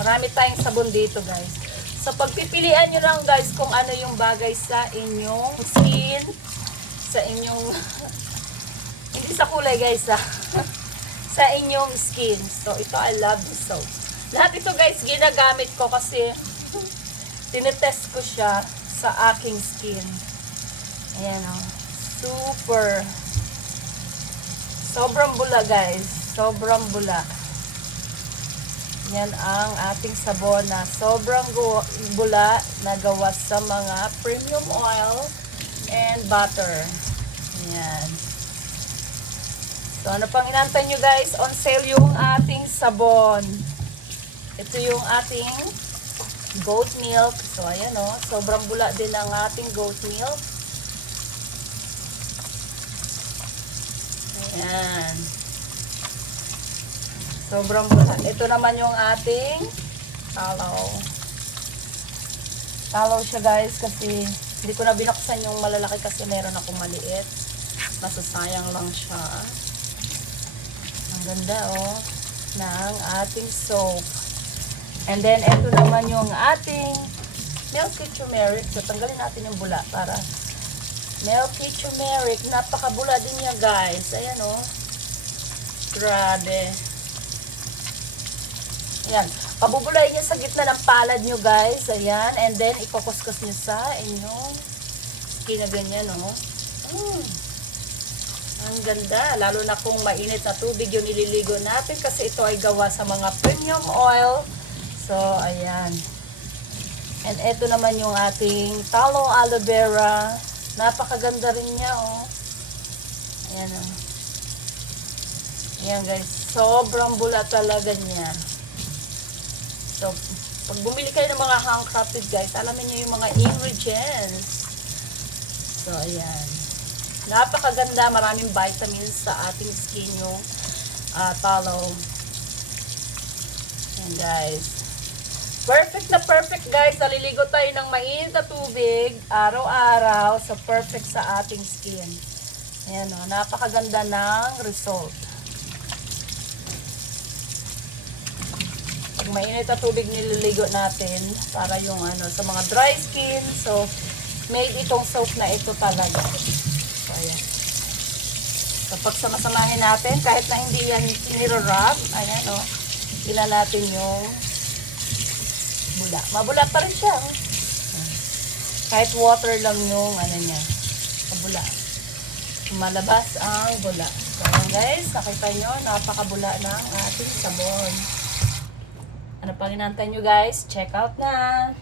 Marami tayong sabon dito, guys. So, pagpipilian nyo lang, guys, kung ano yung bagay sa inyong skin, sa inyong, hindi sa kulay, guys, ha? Sa inyong skin. So, ito, I love this soap. Lahat ito, guys, ginagamit ko kasi tinetest ko siya sa aking skin. Ayan, oh. Super. Sobrang bula, guys. Sobrang bula. Yan ang ating sabon na sobrang bula na gawa sa mga premium oil and butter. Yan. So, ano pang inantay nyo, guys? On sale yung ating sabon. Ito yung ating goat milk. So, ayan, o. Sobrang bula din ang ating goat milk. Ayan. Sobrang bula. Ito naman yung ating tallow. Tallow siya, guys, kasi hindi ko na binuksan yung malalaki kasi meron akong maliit. Masasayang lang siya. Ang ganda, oh, ng ating soap. And then, ito naman yung ating milky turmeric. So, tanggalin natin yung bula para milky turmeric. Napakabula din niya, guys. Ayan, oh. Grabe. Ayan. Pabubulayin niya sa gitna ng palad nyo, guys. Ayan. And then, ipokuskus nyo sa inyong skin na ganyan, oh. Ang ganda. Lalo na kung mainit na tubig yung nililigo natin kasi ito ay gawa sa mga premium oil. So, ayan. And ito naman yung ating tallow aloe vera. Napakaganda rin niya, oh. Ayan, oh. Ayan, guys. Sobrang bula talaga niya. So, pag bumili kayo ng mga handcrafted, guys, alamin niyo yung mga ingredients. So, ayan. Napakaganda. Maraming vitamins sa ating skin yung tallow. Ayan, guys. Perfect na perfect, guys. Naliligo tayo ng mainit na tubig araw-araw. So, perfect sa ating skin. Ayan, o. Napakaganda ng result. Pag mainit na tubig nililigo natin para yung sa mga dry skin. So, made itong soap na ito talaga. So, ayan. So, pag samasamahin natin, kahit na hindi yan niro-rub, ayan, o. Ila natin yung bula. Mabula pa rin siya. Oh. Kahit water lang yung niya. Mabula. Malabas ang bula. So, guys, nakita nyo, napakabula ng ating sabon. Ano pang inantay nyo, guys? Check out na!